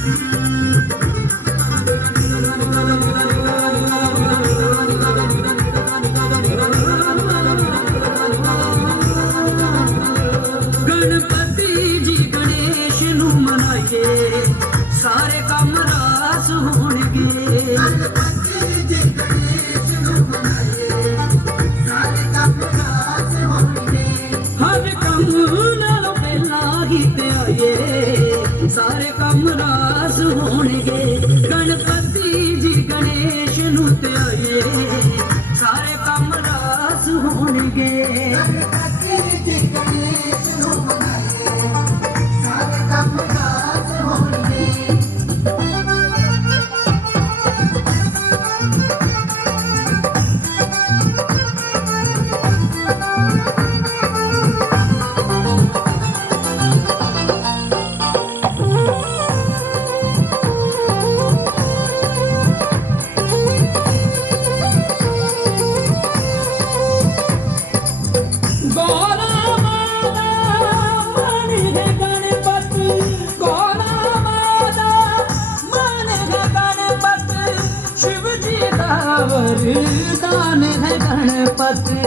सारे काम रास होणगे हर काम नालों पहला ही ते आए सारे काम रास होणगे गणपति जी गणेश नू ते आए सारे काम रास होणगे वरदान है गणपति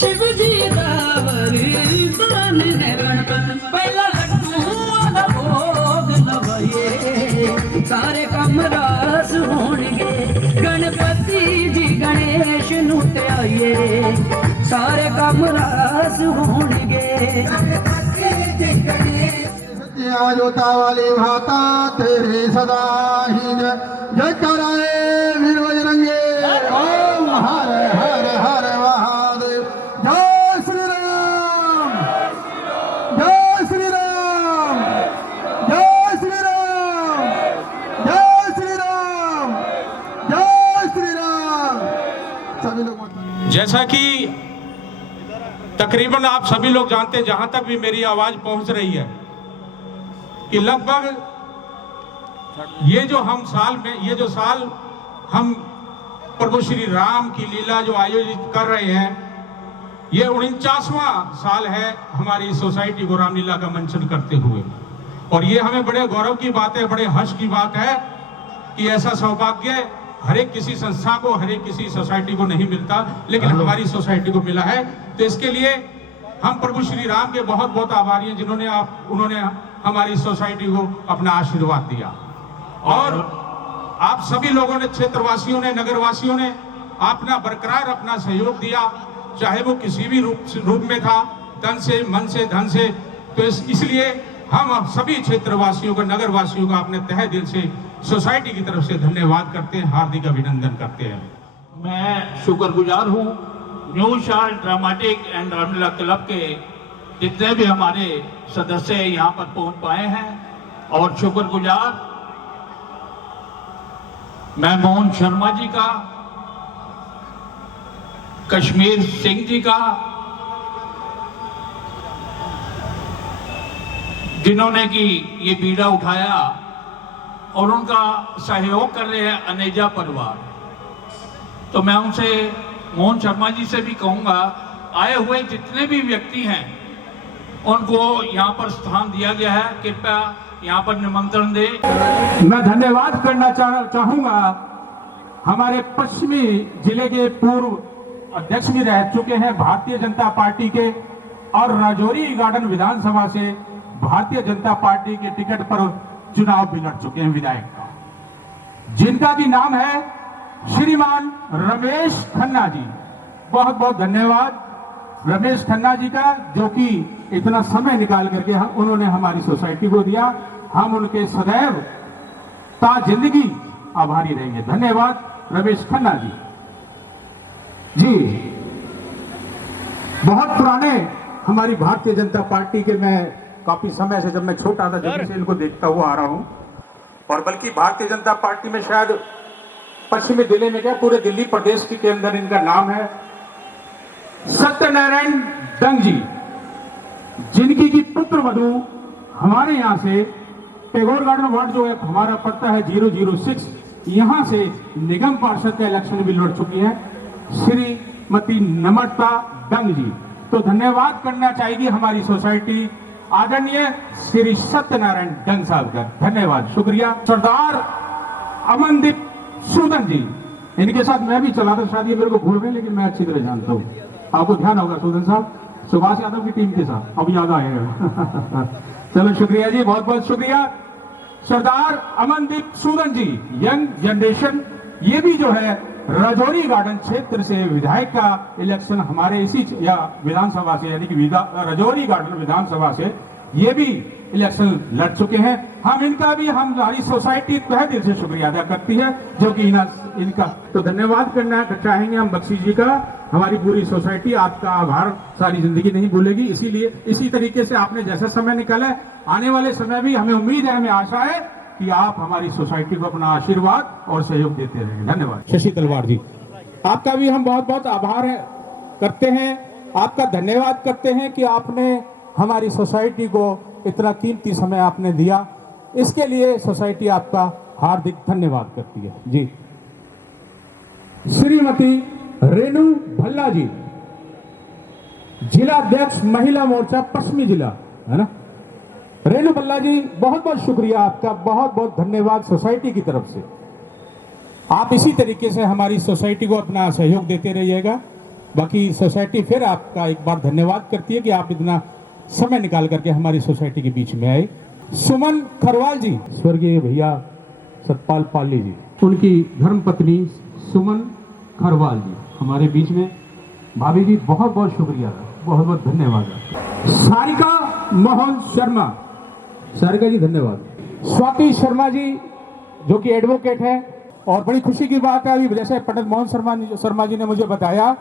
शिव जी का वरदान है गणपति पहला लड्डू वाला भोग लवाइए सारे काम रास होणगे गणपति जी गणेश नू ते आइए सारे काम रास होणगे जोता वाली भाता तेरे सदा ही जय कराए वीर बजरंगे ओम हर हर हर महादेव जय श्री राम जय श्री राम जय श्री राम जय श्री राम जय श्री राम सभी लोग जैसा कि तकरीबन आप सभी लोग जानते हैं, जहां तक भी मेरी आवाज पहुंच रही है कि लगभग ये जो साल हम प्रभु श्री राम की लीला जो आयोजित कर रहे हैं, ये 49वां साल है हमारी सोसाइटी को रामलीला का मंचन करते हुए। और ये हमें बड़े गौरव की बात है, बड़े हर्ष की बात है कि ऐसा सौभाग्य हर एक किसी संस्था को, हर एक किसी सोसाइटी को नहीं मिलता, लेकिन हमारी सोसाइटी को मिला है। तो इसके लिए हम प्रभु श्री राम के बहुत बहुत आभारी हैं जिन्होंने उन्होंने हमारी सोसाइटी को अपना आशीर्वाद दिया। और आप सभी लोगों ने, क्षेत्रवासियों ने, नगरवासियों ने अपना बरकरार अपना सहयोग दिया, चाहे वो किसी भी रूप में था, तन से, मन से, धन से। तो इसलिए हम सभी क्षेत्रवासियों को, नगरवासियों का अपने तहे दिल से सोसाइटी की तरफ से धन्यवाद करते हैं, हार्दिक अभिनंदन करते हैं। मैं शुक्रगुजार हूँ new short dramatic and Ramlila club के जितने भी हमारे सदस्य यहाँ पर पहुंच पाए हैं, और शुक्रगुजार मैं मोहन शर्मा जी का, कश्मीर सिंह जी का, जिन्होंने कि ये बीड़ा उठाया, और उनका सहयोग कर रहे हैं अनेजा परिवार। तो मैं उनसे, मोहन शर्मा जी से भी कहूंगा, आए हुए जितने भी व्यक्ति हैं उनको यहाँ पर स्थान दिया गया है, कृपया यहाँ पर निमंत्रण दे। मैं धन्यवाद करना चाहूंगा हमारे पश्चिमी जिले के पूर्व अध्यक्ष भी रह चुके हैं भारतीय जनता पार्टी के, और राजौरी गार्डन विधानसभा से भारतीय जनता पार्टी के टिकट पर चुनाव भी लड़ चुके हैं विधायक का, जिनका भी नाम है श्रीमान रमेश खन्ना जी। बहुत बहुत धन्यवाद रमेश खन्ना जी का, जो कि इतना समय निकाल करके उन्होंने हमारी सोसाइटी को दिया। हम उनके सदैव ता जिंदगी आभारी रहेंगे। धन्यवाद रमेश खन्ना जी। जी, बहुत पुराने हमारी भारतीय जनता पार्टी के, मैं काफी समय से, जब मैं छोटा था, जब से इनको देखता हुआ आ रहा हूं, और बल्कि भारतीय जनता पार्टी में शायद पश्चिमी दिल्ली में क्या, पूरे दिल्ली प्रदेश के अंदर इनका नाम है सत्यनारायण डंग जी, जिनकी की पुत्र वधु हमारे यहाँ से टैगोर गार्डन वार्ड जो है हमारा पड़ता है 006, यहाँ से निगम पार्षद का इलेक्शन भी लड़ चुकी है श्रीमती नम्रता डंग जी। तो धन्यवाद करना चाहेगी हमारी सोसाइटी आदरणीय श्री सत्यनारायण डंग साहब का धन्यवाद, शुक्रिया। सरदार अमनदीप सूदन जी, इनके साथ मैं भी चला था, शायद ये मेरे को भूल गए, लेकिन मैं अच्छी तरह जानता हूँ। आपको ध्यान होगा सूदन साहब, सुभाष यादव की टीम के साथ, अब याद आएगा। चलो शुक्रिया जी, बहुत बहुत शुक्रिया। सरदार अमनदीप सूदन जी, यंग जनरेशन, ये भी जो है राजौरी गार्डन क्षेत्र से विधायक का इलेक्शन हमारे इसी या विधानसभा से, यानी कि राजौरी गार्डन विधानसभा से ये भी इलेक्शन लड़ चुके हैं। हम इनका भी, हमारी सोसाइटी तहे दिल से शुक्रिया अदा करती है, जो कि इनका तो धन्यवाद करना चाहेंगे हम बख्शी जी का। हमारी पूरी सोसाइटी आपका आभार सारी जिंदगी नहीं भूलेगी। इसीलिए इसी तरीके से आपने जैसा समय निकाला है, आने वाले समय भी हमें उम्मीद है, हमें आशा है कि आप हमारी सोसाइटी को अपना आशीर्वाद और सहयोग देते रहेंगे। धन्यवाद। शशि तलवार जी, आपका भी हम बहुत बहुत आभार करते हैं, आपका धन्यवाद करते हैं कि आपने हमारी सोसाइटी को इतना कीमती समय आपने दिया, इसके लिए सोसाइटी आपका हार्दिक धन्यवाद करती है जी। श्रीमती रेणु भल्ला जी, जिला अध्यक्ष महिला मोर्चा पश्चिमी जिला, है ना। रेणु भल्ला जी, बहुत बहुत शुक्रिया आपका, बहुत बहुत धन्यवाद सोसाइटी की तरफ से। आप इसी तरीके से हमारी सोसाइटी को अपना सहयोग देते रहिएगा। बाकी सोसाइटी फिर आपका एक बार धन्यवाद करती है कि आप इतना समय निकाल करके हमारी सोसाइटी के बीच में आए। सुमन खरवाल जी, स्वर्गीय भैया सतपाल पाली जी, उनकी धर्मपत्नी सुमन खरवाल जी हमारे बीच में। भाभी जी, बहुत बहुत शुक्रिया, बहुत बहुत धन्यवाद। सारिका मोहन शर्मा, सारिका जी धन्यवाद। स्वाति शर्मा जी, जो कि एडवोकेट है, और बड़ी खुशी की बात है, अभी जैसे पंडित मोहन शर्मा जी ने मुझे बताया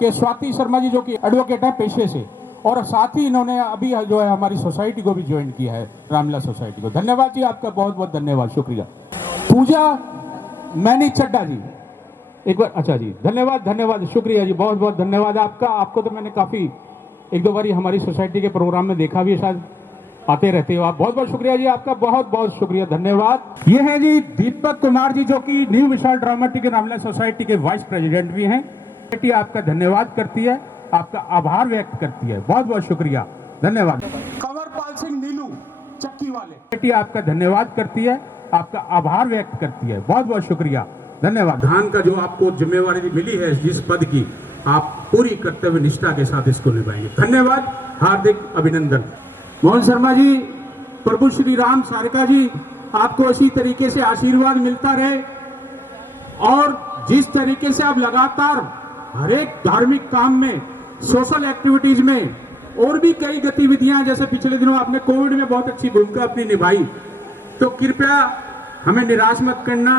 कि स्वाति शर्मा जी जो कि एडवोकेट है पेशे से, और साथ ही इन्होंने अभी जो है हमारी सोसाइटी को भी ज्वाइन किया है, रामलीला सोसाइटी को। धन्यवाद जी, आपका बहुत बहुत धन्यवाद, शुक्रिया। पूजा मैनी चड्डा जी, एक बार, अच्छा जी, धन्यवाद धन्यवाद, शुक्रिया जी, बहुत बहुत धन्यवाद आपका। आपको तो मैंने काफी एक दो बार हमारी सोसाइटी के प्रोग्राम में देखा भी है, शायद आते रहते हो आप। बहुत बहुत शुक्रिया जी आपका, बहुत बहुत शुक्रिया, धन्यवाद। ये है जी दीपक कुमार जी, जो कि new Vishal dramatic Ramlila society के वाइस प्रेसिडेंट भी हैं। सोसाइटी आपका धन्यवाद करती है, आपका आभार व्यक्त करती है, बहुत बहुत शुक्रिया, धन्यवाद। कंवरपाल सिंह नीलू चक्की वाले, सोसाइटी आपका धन्यवाद करती है, आपका आभार व्यक्त करती है, बहुत बहुत शुक्रिया, धन्यवाद। धान का जो आपको जिम्मेवारी मिली है जिस पद की, आप पूरी कर्तव्य निष्ठा के साथ इसको निभाएंगे। धन्यवाद, हार्दिक अभिनंदन। मोहन शर्मा जी, प्रभु श्री राम, सारिका जी, आपको इसी तरीके से आशीर्वाद मिलता रहे, और जिस तरीके से आप लगातार हर एक धार्मिक काम में, सोशल एक्टिविटीज में, और भी कई गतिविधियां, जैसे पिछले दिनों आपने कोविड में बहुत अच्छी भूमिका अपनी निभाई, तो कृपया हमें निराश मत करना।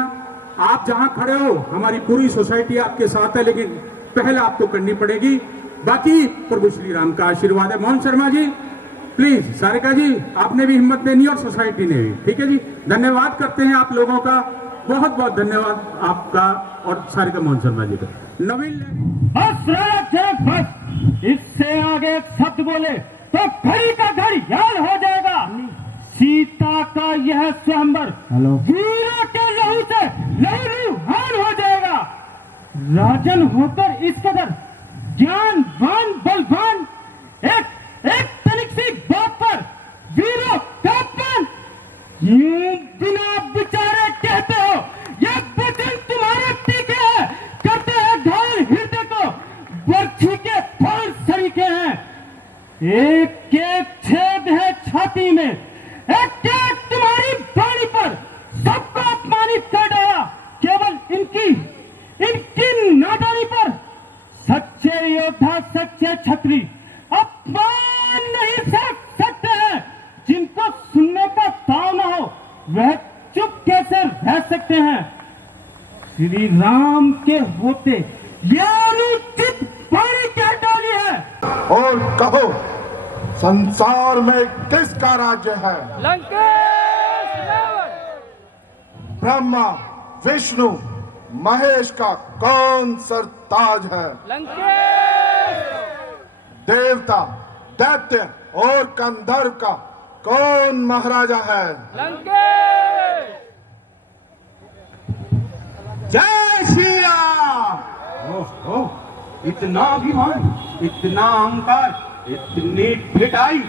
आप जहां खड़े हो, हमारी पूरी सोसाइटी आपके साथ है, लेकिन पहल आपको करनी पड़ेगी, बाकी प्रभु श्री राम का आशीर्वाद है। मोहन शर्मा जी प्लीज, सारिका जी आपने भी हिम्मत देनी और सोसाइटी ने भी, ठीक है जी। धन्यवाद करते हैं आप लोगों का, बहुत बहुत धन्यवाद आपका और सारिका मोहन शर्मा जी का। नवीन बस, इससे आगे शब्द बोले तो घड़ी का घड़ियाल हो जाएगा। सीता का यह स्वयंवर वीरों के लहू से लहूलुहान हो जाएगा। राजन होकर इस कदर ज्ञानवान बलवान, एक तनिक सी बात पर वीरों का अपमान, यूं बिना विचारे कहते हो यह वचन तुम्हारे तीखे है, करते हैं घायल हृदय को बर्छी के फल सरीखे हैं। एक एक छेद है छाती में, एक एक तुम्हारी बाणी पर, सबको अपमानित कर डाला केवल इनकी नादानी पर। सच्चे योद्धा, सच्चे छत्री अपमान नहीं सह सकते हैं। जिनको सुनने का ताव न हो, वह चुप कैसे रह सकते हैं। श्री राम के होते यह अनुचित बाणी कह डाली है। और कहो, संसार में किसका राज्य है? लंकेश रावण। ब्रह्मा, विष्णु, महेश का कौन सरताज है? लंकेश। देवता, दैत्य और गंधर्व का कौन महाराजा है? लंकेश। जय श्री राम। इतना अभिमान, इतना अहंकार, इतनी पिटाई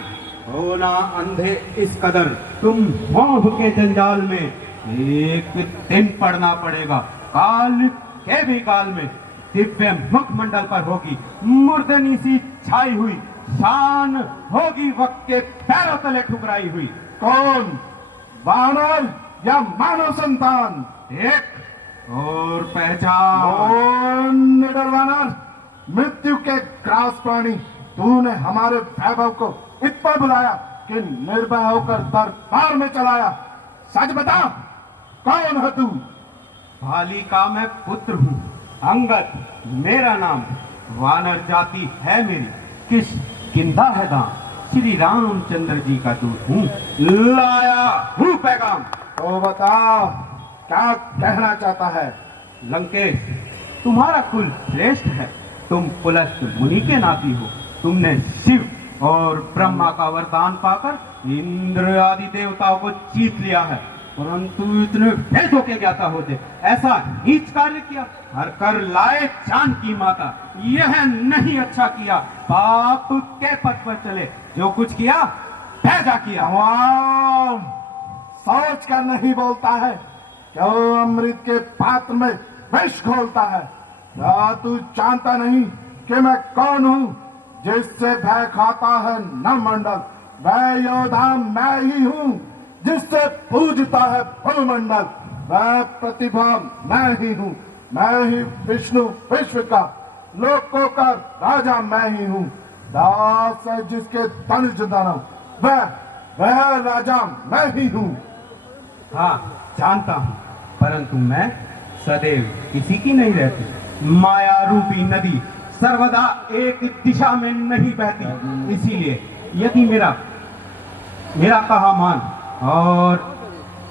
हो ना अंधे इस कदर, तुम मोह के जंजाल में एक दिन पड़ना पड़ेगा। काल के भी काल में दिव्य मुखमंडल पर होगी मुर्दनी सी छाई हुई शान, होगी वक्त के पैरों तले ठुकराई हुई। कौन, वानर या मानव संतान? एक और पहचान। कौन निडर वानर, मृत्यु के ग्रास प्राणी, तूने हमारे वैभव को इतना बुलाया कि निर्भय होकर दरबार में चलाया। सच बता, कौन है तू? भाली का मैं पुत्र हूँ, अंगद मेरा नाम, वानर जाति है मेरी, किस किंदा है दाम, श्री रामचंद्र जी का दूत हूँ, लाया हूँ पैगाम। तो बता, क्या कहना चाहता है? लंकेश, तुम्हारा कुल श्रेष्ठ है, तुम पुलस्त मुनि के नाती हो। तुमने शिव और ब्रह्मा का वरदान पाकर इंद्र आदि देवताओं को जीत लिया है, परंतु इतने भेदों के ज्ञाता होते ऐसा नीच कार्य किया, हर कर लाए चांद की माता। यह नहीं अच्छा किया, पाप के पथ पर चले, जो कुछ किया भेजा किया। भगवान सोच कर नहीं बोलता है, क्यों अमृत के पात्र में विष घोलता है? क्या तू जानता नहीं कि मैं कौन हूँ? जिससे भय खाता है नरमंडल, वह योद्धा मैं ही हूँ। जिससे पूजता है भूमंडल, वह प्रतिभा मैं ही हूँ। मैं ही विष्णु विश्व का, लोकों का राजा मैं ही हूँ। दास है जिसके तनुज दानव, वह राजा मैं ही हूँ। हाँ जानता हूँ, परंतु मैं सदैव किसी की नहीं रहती। माया रूपी नदी सर्वदा एक दिशा में नहीं बहती, इसीलिए यदि मेरा कहा मान और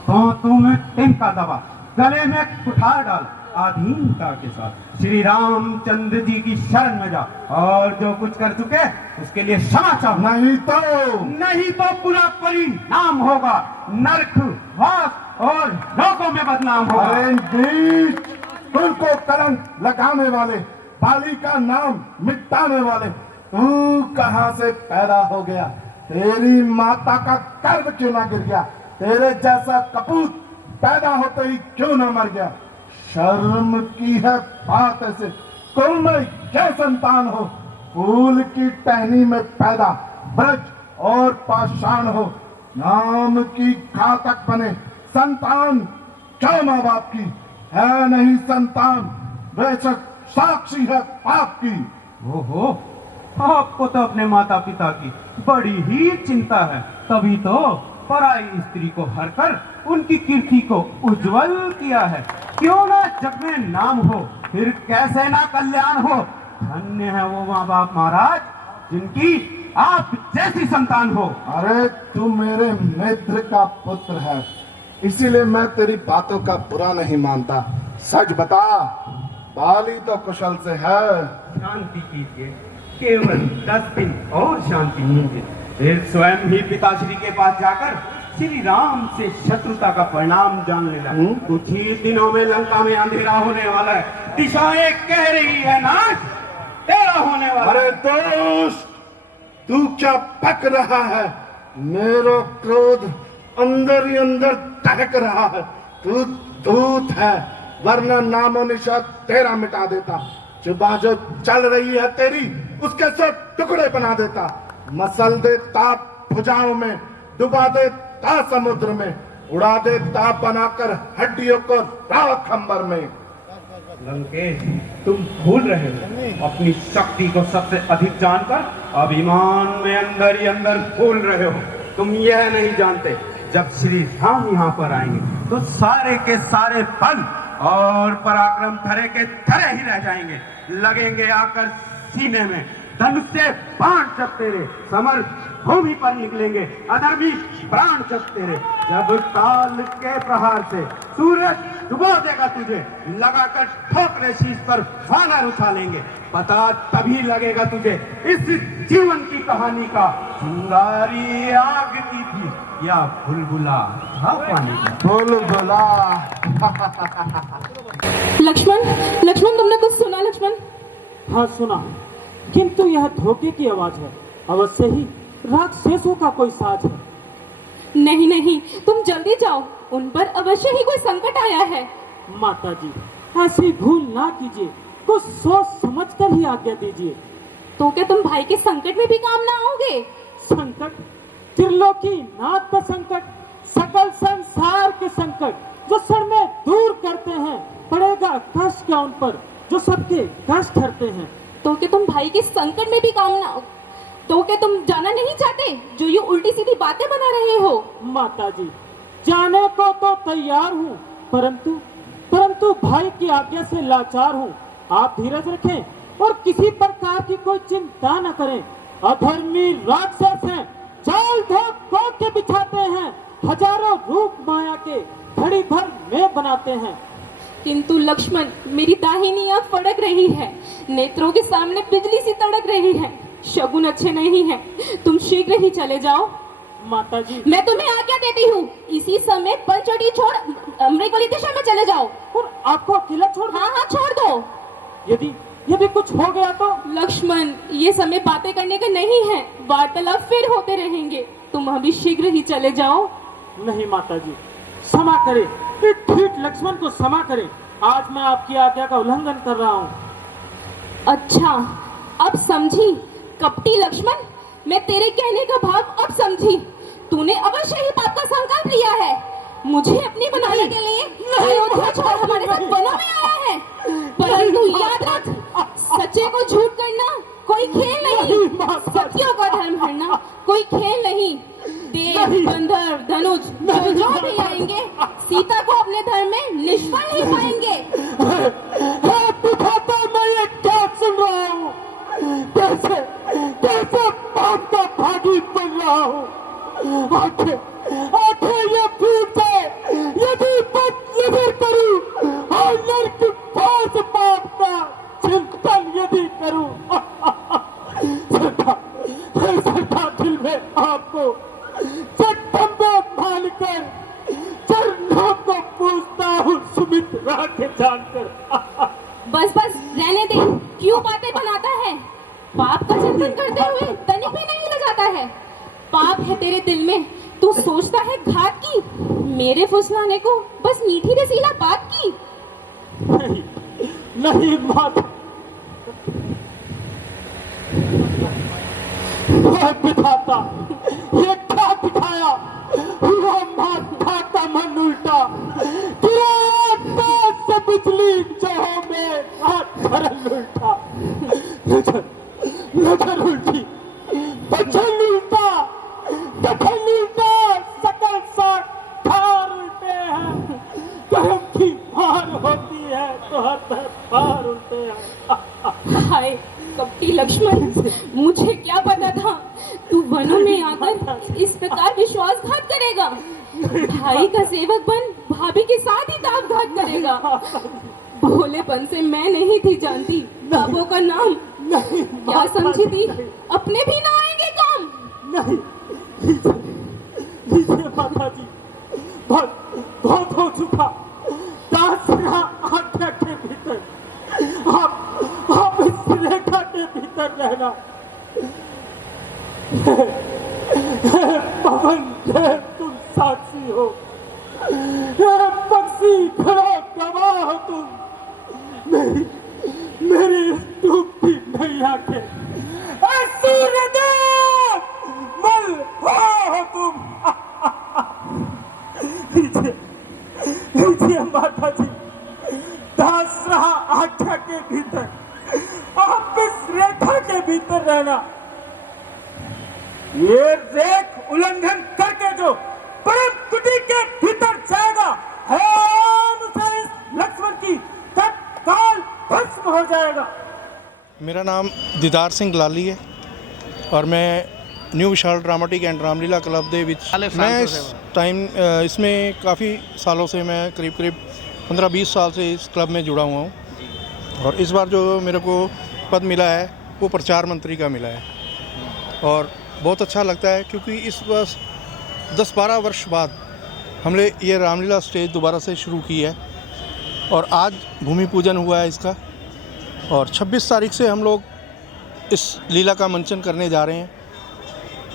तो तुम्हें तिनका दबा गले में कुठार डाल, आधीनता के साथ श्री रामचंद्र जी की शरण में जा और जो कुछ कर चुके उसके लिए क्षमा चाहो। नहीं तो बुरा परिणाम होगा, नरक वास और लोगों में बदनाम होगा। अरे नीच, तुमको कलंक लगाने वाले, बाली का नाम मिटाने वाले, तू कहां से पैदा हो गया? तेरी माता का गर्भ क्यों ना गिर गया? तेरे जैसा कपूत पैदा होते ही क्यों ना मर गया? शर्म की है बात ऐसे, तुम क्या संतान हो? फूल की टहनी में पैदा, ब्रज और पाषाण हो। नाम की घातक बने संतान, क्या माँ बाप की है नहीं संतान, बेशक साक्षी है पाप की। ओहो, आपको तो अपने माता पिता की बड़ी ही चिंता है, तभी तो पराई स्त्री को हर कर उनकी कीर्ति को उज्जवल किया है। क्यों ना जग में नाम हो, फिर कैसे ना कल्याण हो। धन्य है वो माँ बाप महाराज जिनकी आप जैसी संतान हो। अरे तू मेरे मित्र का पुत्र है, इसीलिए मैं तेरी बातों का बुरा नहीं मानता। सच बता, बाली तो कुशल से है। शांति कीजिए, केवल 10 दिन और शांति कीजिए, फिर स्वयं ही पिताश्री के पास जाकर श्री राम से शत्रुता का परिणाम जान लेना। कुछ ही दिनों में लंका में अंधेरा होने वाला है, दिशाएं कह रही है नाश तेरा होने वाला। अरे दोस्त, तू क्या पक रहा है? मेरा क्रोध अंदर ही अंदर दहक रहा है। तू दूत है, वरना नामो निशान तेरा मिटा देता। जुबान जो चल रही है तेरी, उसके सब टुकड़े बना देता। मसल देता भुजाओं में, डुबा देता समुद्र में, उड़ा देता बनाकर हड्डियों को राख अंबर में। लंकेश, तुम भूल रहे हो अपनी शक्ति को सबसे अधिक जानकर अभिमान में अंदर ही अंदर भूल रहे हो। तुम यह नहीं जानते, जब श्री राम यहाँ पर आएंगे तो सारे के सारे बल और पराक्रम धरे के धरे ही रह जाएंगे। लगेंगे आकर सीने में, धनुष से बाण जब तेरे समर भूमि पर निकलेंगे, अधर्मी प्राण जब तेरे। जब काल के प्रहार से सूरज डुबो देगा तुझे, लगाकर ठोकरे शीश पर वानर उछालेंगे। पता तभी लगेगा तुझे इस जीवन की कहानी का, चिंगारी आग की थी या बुलबुला था पानी का। बुलबुला। लक्ष्मण तुमने कुछ सुना? लक्ष्मण हाँ सुना, किंतु यह धोखे की आवाज है। अवश्य ही राक्षसों का कोई साज है। नहीं नहीं, तुम जल्दी जाओ, उन पर अवश्य ही कोई संकट आया है। माता जी, ऐसी भूल ना कीजिए, कुछ सोच समझ कर ही आज्ञा दीजिए। तो क्या तुम भाई के संकट में भी काम ना आओगे? संकट, त्रिलोकी नाथ का संकट, सकल संसार के संकट जो क्षण में दूर करते हैं, पड़ेगा कष्ट क्या उन पर जो सबके कष्ट हरते हैं। तो क्या तुम भाई के संकट में भी काम ना, तो क्या तुम जाना नहीं चाहते जो ये उल्टी सीधी बातें बना रहे हो? माता जी, जाने को तो तैयार हूँ, परंतु भाई की आज्ञा से लाचार हूँ। आप धीरज रखें और किसी प्रकार की कोई चिंता न करें। अधर्मी राक्षस हैं, जाल धोख के बिछाते हैं, हजारों रूप माया के घड़ी भर में बनाते हैं। किंतु लक्ष्मण, मेरी दाहिनी आंख फड़क रही है, नेत्रों के सामने बिजली सी तड़क रही है, शगुन अच्छे नहीं है। तुम शीघ्र ही चले जाओ। माता जी, मैं तुम्हें आज्ञा देती हूँ, इसी समय पंचवटी छोड़ अमृत वाली दिशा में चले जाओ। और आपको अकेला छोड़ दो? हाँ छोड़ दो। यदि कुछ हो गया तो? लक्ष्मण, ये समय बातें करने का नहीं है, वार्तालाप फिर होते रहेंगे, तुम अभी शीघ्र ही चले जाओ। नहीं माता जी, क्षमा करें, ठीक लक्ष्मण को क्षमा करें, आज मैं आपकी आज्ञा का उल्लंघन कर रहा हूँ। अच्छा, अब समझी कपटी लक्ष्मण, मैं तेरे कहने का भाव अब समझी। तूने अवश्य ही पाप का संकल्प लिया है, मुझे अपनी बनाने के लिए अयोध्या छोड़ हमारे साथ वनों में आया है। परंतु याद रख, सच्चे को झूठ करना कोई खेल नहीं, सत्यों का धर्म करना कोई खेल नहीं। देव, गंधर्व, धनुष जो भी आएंगे, सीता को अपने धर्म में निष्फल नहीं पाएंगे। मैं ये क्या सुन रहा हूँ? कैसे पाप का भागी बन रहा हूँ। आंखें ये फूट जाए यदि बदनजर करूं और नरक पास पाप का चिंतन यदि करूं। सरकार दिल में आपको जगदम्बे मानकर चरणों को पूछता हूँ, सुमित्रा के जानकर। बस रहने दे, क्यों बातें बनाता है? पाप का चिंतन करते हुए तनिक भी नहीं लजाता है। पाप है तेरे दिल में, तू सोचता है घात की, मेरे फुसलाने को बस मीठी रसीला बात की। नहीं माता, बिठाता ये क्या दिखाया, हुआ माता का मन उल्टा, से बिजली जहाँ में हाथ भरल उल्टा, नजर उल्टी, बचन उल्टा, दखल उल्टा, सकल साथ ठार उल्टे हैं, कर्म की मार होती है तो हर पार उल्टे हैं। हाय कपटी लक्ष्मण, मुझे क्या पता था तू वनों में आकर इस प्रकार विश्वासघात करेगा। भाई का सेवक बन भाभी के साथ ही दावघात करेगा। भोलेपन से मैं नहीं थी जानती बाबों का नाम। क्या समझी थी अपने भी ना आएंगे काम? नहीं माता जी, बहुत हो चुका। आज्ञा के भीतर आप इस रेखा के भीतर रहना। पवन तुम साक्षी हो, पक्षी खड़ा गवाह हो तुम, मेरी डूबती नैया के सूर्यदेव मल हो तुम। लीजिए माता जी, दास रहा आज्ञा के भीतर, आप इस रेखा के भीतर रहना। ये रेख उल्लंघन करके जो परम कुटी के भीतर जाएगा, उसे इस लक्ष्मण की तत्काल भस्म हो जाएगा। मेरा नाम दीदार सिंह लाली है और मैं new Vishal dramatic and Ramlila club they which मैं इसमें काफ़ी सालों से, मैं करीब 15-20 साल से इस क्लब में जुड़ा हुआ हूँ। और इस बार जो मेरे को पद मिला है वो प्रचार मंत्री का मिला है और बहुत अच्छा लगता है, क्योंकि इस वर्ष 10-12 वर्ष बाद हमने ये रामलीला स्टेज दोबारा से शुरू की है और आज भूमि पूजन हुआ है इसका। और 26 तारीख से हम लोग इस लीला का मंचन करने जा रहे हैं।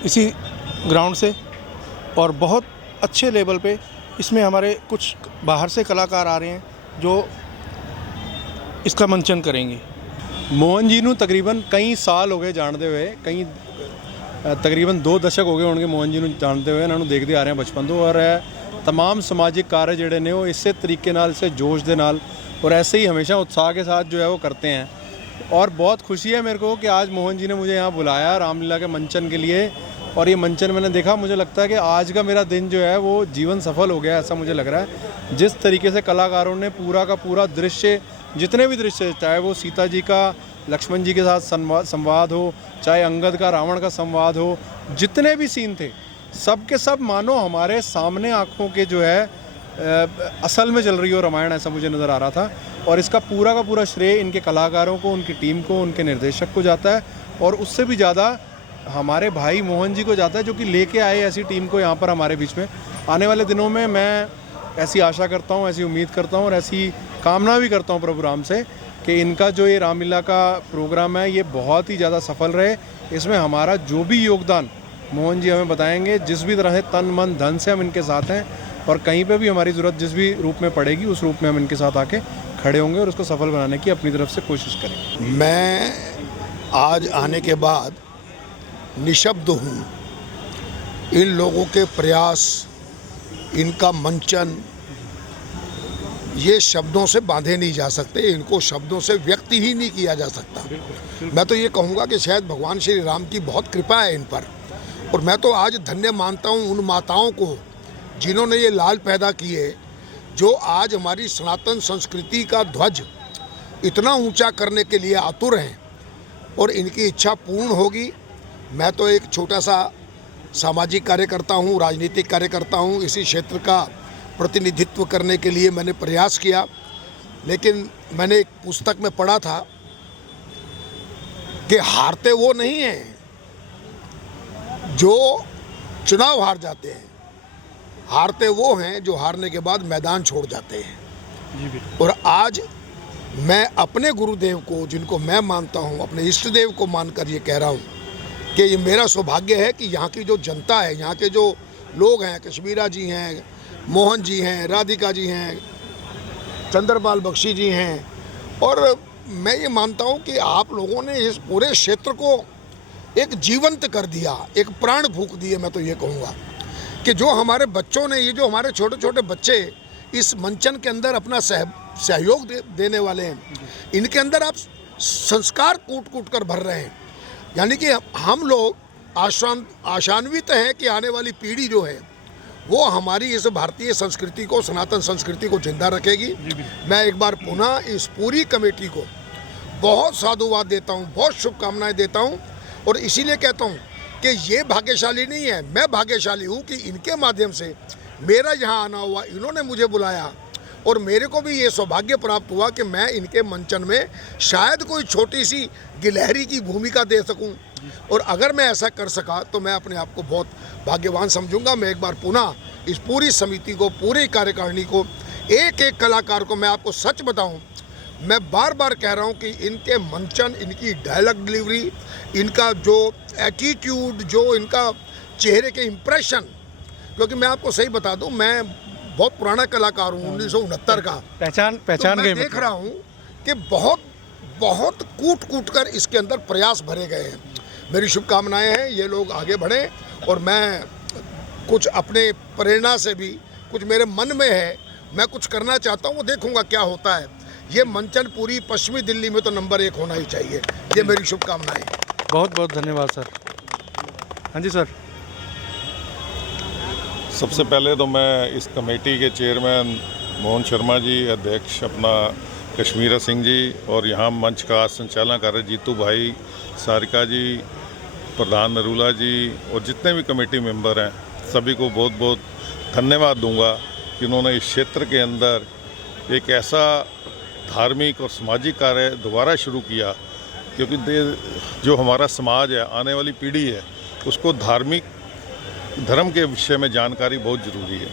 इसी ग्राउंड से, और बहुत अच्छे लेवल पे इसमें हमारे कुछ बाहर से कलाकार आ रहे हैं जो इसका मंचन करेंगे। ਮੋਹਨ ਜੀ ਨੂੰ ਤਕਰੀਬਨ ਕਈ ਸਾਲ ਹੋ ਗਏ ਜਾਣਦੇ ਹੋਏ, ਕਈ ਤਕਰੀਬਨ 2 ਦਸ਼ਕ ਹੋ ਗਏ ਹੋਣਗੇ ਮੋਹਨ ਜੀ ਨੂੰ ਜਾਣਦੇ ਹੋਏ, ਇਹਨਾਂ ਨੂੰ ਦੇਖਦੇ ਆ ਰਹੇ ਹਾਂ ਬਚਪਨ ਤੋਂ। ਔਰ तमाम सामाजिक कार्य ਜਿਹੜੇ ਨੇ ਉਹ ਇਸੇ तरीके ਨਾਲ, ਇਸੇ जोश ਦੇ ਨਾਲ और ऐसे ही हमेशा उत्साह के साथ जो है वो करते हैं। और बहुत खुशी है मेरे को कि आज मोहन जी ने मुझे यहाँ बुलाया रामलीला के मंचन के लिए, और ये मंचन मैंने देखा, मुझे लगता है कि आज का मेरा दिन जो है वो जीवन सफल हो गया, ऐसा मुझे लग रहा है। जिस तरीके से कलाकारों ने पूरा का पूरा दृश्य, जितने भी दृश्य, चाहे वो सीता जी का लक्ष्मण जी के साथ संवाद हो, चाहे अंगद का रावण का संवाद हो, जितने भी सीन थे सब के सब मानो हमारे सामने आँखों के जो है असल में चल रही हो रामायण, ऐसा मुझे नज़र आ रहा था। और इसका पूरा का पूरा श्रेय इनके कलाकारों को, उनकी टीम को, उनके निर्देशक को जाता है, और उससे भी ज़्यादा हमारे भाई मोहन जी को जाता है, जो कि लेके आए ऐसी टीम को यहाँ पर हमारे बीच में। आने वाले दिनों में मैं ऐसी आशा करता हूँ, ऐसी उम्मीद करता हूँ और ऐसी कामना भी करता हूँ प्रभु राम से कि इनका जो ये रामलीला का प्रोग्राम है ये बहुत ही ज़्यादा सफल रहे। इसमें हमारा जो भी योगदान मोहन जी हमें बताएंगे, जिस भी तरह से तन मन धन से हम इनके साथ हैं, और कहीं पे भी हमारी ज़रूरत जिस भी रूप में पड़ेगी उस रूप में हम इनके साथ आके खड़े होंगे और उसको सफल बनाने की अपनी तरफ से कोशिश करेंगे। मैं आज आने के बाद निशब्द हूँ। इन लोगों के प्रयास, इनका मंचन, ये शब्दों से बांधे नहीं जा सकते, इनको शब्दों से व्यक्त ही नहीं किया जा सकता। मैं तो ये कहूँगा कि शायद भगवान श्री राम की बहुत कृपा है इन पर, और मैं तो आज धन्य मानता हूँ उन माताओं को जिन्होंने ये लाल पैदा किए, जो आज हमारी सनातन संस्कृति का ध्वज इतना ऊंचा करने के लिए आतुर हैं, और इनकी इच्छा पूर्ण होगी। मैं तो एक छोटा सा सामाजिक कार्यकर्ता हूँ, राजनीतिक कार्यकर्ता हूँ। इसी क्षेत्र का प्रतिनिधित्व करने के लिए मैंने प्रयास किया, लेकिन मैंने एक पुस्तक में पढ़ा था कि हारते वो नहीं हैं जो चुनाव हार जाते हैं, हारते वो हैं जो हारने के बाद मैदान छोड़ जाते हैं। और आज मैं अपने गुरुदेव को, जिनको मैं मानता हूँ, अपने इष्ट देव को मानकर ये कह रहा हूँ कि ये मेरा सौभाग्य है कि यहाँ की जो जनता है, यहाँ के जो लोग हैं, कश्मीरा जी हैं, मोहन जी हैं, राधिका जी हैं, चंद्रपाल बख्शी जी हैं, और मैं ये मानता हूँ कि आप लोगों ने इस पूरे क्षेत्र को एक जीवंत कर दिया, एक प्राण फूंक दिए। मैं तो ये कहूँगा कि जो हमारे बच्चों ने, ये जो हमारे छोटे छोटे बच्चे इस मंचन के अंदर अपना सहयोग देने वाले हैं, इनके अंदर आप संस्कार कूट कूट कर भर रहे हैं। यानी कि हम लोग आशान्वित हैं कि आने वाली पीढ़ी जो है वो हमारी इस भारतीय संस्कृति को, सनातन संस्कृति को जिंदा रखेगी। मैं एक बार पुनः इस पूरी कमेटी को बहुत साधुवाद देता हूँ, बहुत शुभकामनाएं देता हूँ, और इसीलिए कहता हूँ कि ये भाग्यशाली नहीं है, मैं भाग्यशाली हूँ कि इनके माध्यम से मेरा यहाँ आना हुआ, इन्होंने मुझे बुलाया, और मेरे को भी ये सौभाग्य प्राप्त हुआ कि मैं इनके मंचन में शायद कोई छोटी सी गिलहरी की भूमिका दे सकूं। और अगर मैं ऐसा कर सका तो मैं अपने आप को बहुत भाग्यवान समझूंगा। मैं एक बार पुनः इस पूरी समिति को, पूरी कार्यकारिणी को, एक एक कलाकार को, मैं आपको सच बताऊं, मैं बार बार कह रहा हूं कि इनके मंचन, इनकी डायलॉग डिलीवरी, इनका जो एटीट्यूड, जो इनका चेहरे के इम्प्रेशन, क्योंकि मैं आपको सही बता दूं, मैं बहुत पुराना कलाकार हूँ, 1969 का। पहचान तो मैं देख रहा हूँ कि बहुत कूट कूट कर इसके अंदर प्रयास भरे गए हैं। मेरी शुभकामनाएं हैं, ये लोग आगे बढ़ें, और मैं कुछ अपने प्रेरणा से भी, कुछ मेरे मन में है, मैं कुछ करना चाहता हूँ, वो देखूंगा क्या होता है। ये मंचन पूरी पश्चिमी दिल्ली में तो नंबर 1 होना ही चाहिए। ये मेरी शुभकामनाएं। बहुत बहुत धन्यवाद सर। हाँ जी सर। सबसे पहले तो मैं इस कमेटी के चेयरमैन मोहन शर्मा जी, अध्यक्ष अपना कश्मीरा सिंह जी, और यहाँ मंच का संचालन कर रहे जीतू भाई, सारिका जी, प्रधान नरूला जी, और जितने भी कमेटी मेंबर हैं, सभी को बहुत बहुत धन्यवाद दूंगा कि उन्होंने इस क्षेत्र के अंदर एक ऐसा धार्मिक और सामाजिक कार्य दोबारा शुरू किया, क्योंकि जो हमारा समाज है, आने वाली पीढ़ी है, उसको धर्म के विषय में जानकारी बहुत ज़रूरी है,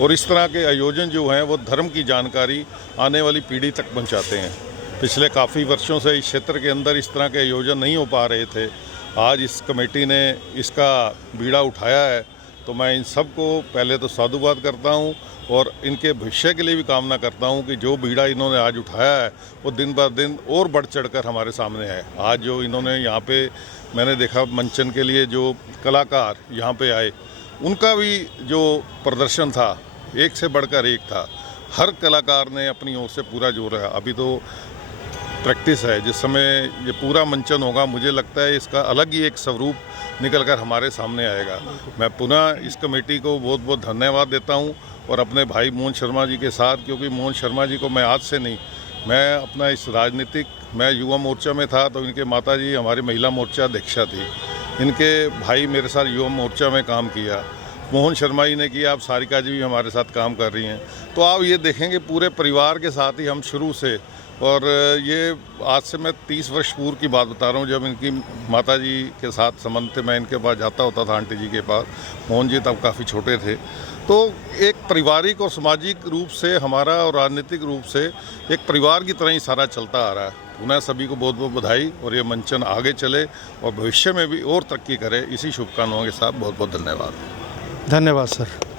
और इस तरह के आयोजन जो हैं वो धर्म की जानकारी आने वाली पीढ़ी तक पहुंचाते हैं। पिछले काफ़ी वर्षों से इस क्षेत्र के अंदर इस तरह के आयोजन नहीं हो पा रहे थे, आज इस कमेटी ने इसका बीड़ा उठाया है, तो मैं इन सबको पहले तो साधुवाद करता हूं और इनके भविष्य के लिए भी कामना करता हूं कि जो बीड़ा इन्होंने आज उठाया है वो दिन ब दिन और बढ़ चढ़कर हमारे सामने है। आज जो इन्होंने यहाँ पे मैंने देखा मंचन के लिए जो कलाकार यहाँ पे आए, उनका भी जो प्रदर्शन था एक से बढ़कर एक था। हर कलाकार ने अपनी ओर से पूरा जोर है। अभी तो प्रैक्टिस है, जिस समय ये पूरा मंचन होगा मुझे लगता है इसका अलग ही एक स्वरूप निकल कर हमारे सामने आएगा। मैं पुनः इस कमेटी को बहुत बहुत धन्यवाद देता हूँ और अपने भाई मोहन शर्मा जी के साथ, क्योंकि मोहन शर्मा जी को मैं आज से नहीं, मैं अपना इस राजनीतिक, मैं युवा मोर्चा में था तो इनके माता जी हमारी महिला मोर्चा अध्यक्षा थी, इनके भाई मेरे साथ युवा मोर्चा में काम किया, मोहन शर्मा जी ने किया, अब सारिका जी भी हमारे साथ काम कर रही हैं। तो आप ये देखेंगे पूरे परिवार के साथ ही हम शुरू से, और ये आज से मैं 30 वर्ष पूर्व की बात बता रहा हूँ, जब इनकी माता जी के साथ संबंध थे, मैं इनके पास जाता होता था, आंटी जी के पास। मोहन जी तब काफ़ी छोटे थे। तो एक पारिवारिक और सामाजिक रूप से हमारा और राजनीतिक रूप से एक परिवार की तरह ही सारा चलता आ रहा है। पुनः सभी को बहुत बहुत बधाई, और ये मंचन आगे चले और भविष्य में भी और तरक्की करे, इसी शुभकामनाओं के साथ बहुत बहुत धन्यवाद। धन्यवाद सर।